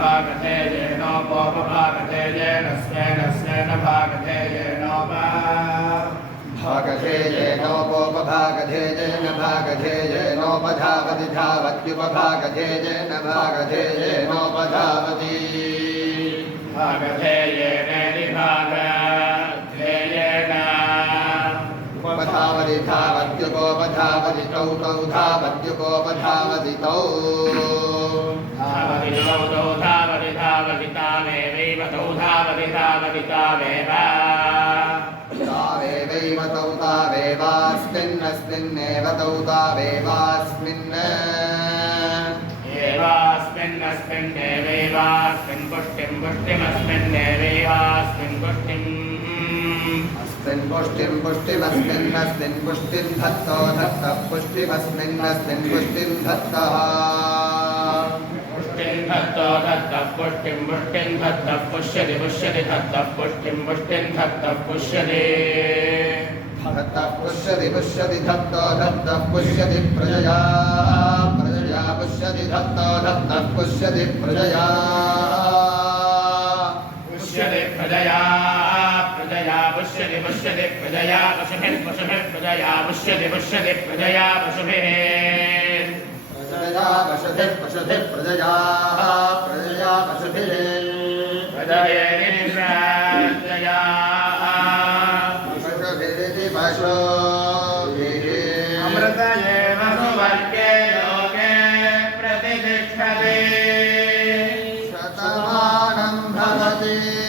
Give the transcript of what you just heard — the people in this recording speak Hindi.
भागते येनोपोपभागते येन स्वेन स्वेन भागते येनोपा भागधेयेनोपोपभागधेयेन भागधेयेनोपधावति धावत्युपभागधेयेन भागधेयेनोपधावति भागते येनेनि भागधेयेन उपधावति धावत्युपोपधावति तौ तौ धावत्युपोपधावति तौ धावति तौ तौ धावति धावति तावेवैव तौ धावति धावति तावेव तावेवैव तौ तावेवास्मिन्नस्मिन्नेव तौ तावेवास्मिन् एवास्मिन्नस्मिन्नेवैवास्मिन् पुष्टिं पुष्टिमस्मिन्नेवैवास्मिन् पुष्टिम् अस्मिन् पुष्टिं पुष्टिमस्मिन्नस्मिन् पुष्टिं धत्तो धत्तः पुष्टिमस्मिन्नस्मिन् पुष्टिं धत्तः। पुष्टिं धत्तो धत्तः पुष्टिं पुष्टिं धत्तः पुष्यति पुष्यति धत्तः पुष्टिं पुष्टिं धत्तः पुष्यति। धत्तः पुष्यति पुष्यति धत्तो धत्तः पुष्यति प्रजया। प्रजया पुष्यति धत्तो धत्तः पुष्यति प्रजया। पुष्यति प्रजया। प्रजया पश्यति पश्यति प्रजया पशुभिर्पशुभिः प्रजया पश्यति पश्यति प्रजया पशुभिः। प्रजया पशुभिः पशुभिः प्रजयाः प्रजया पशुभिः। प्रजयेन्द्राजया पशुभिरिति पशुभिः। अमृतये वसुवर्गे लोके प्रतिष्ठते। शतमानं भवति।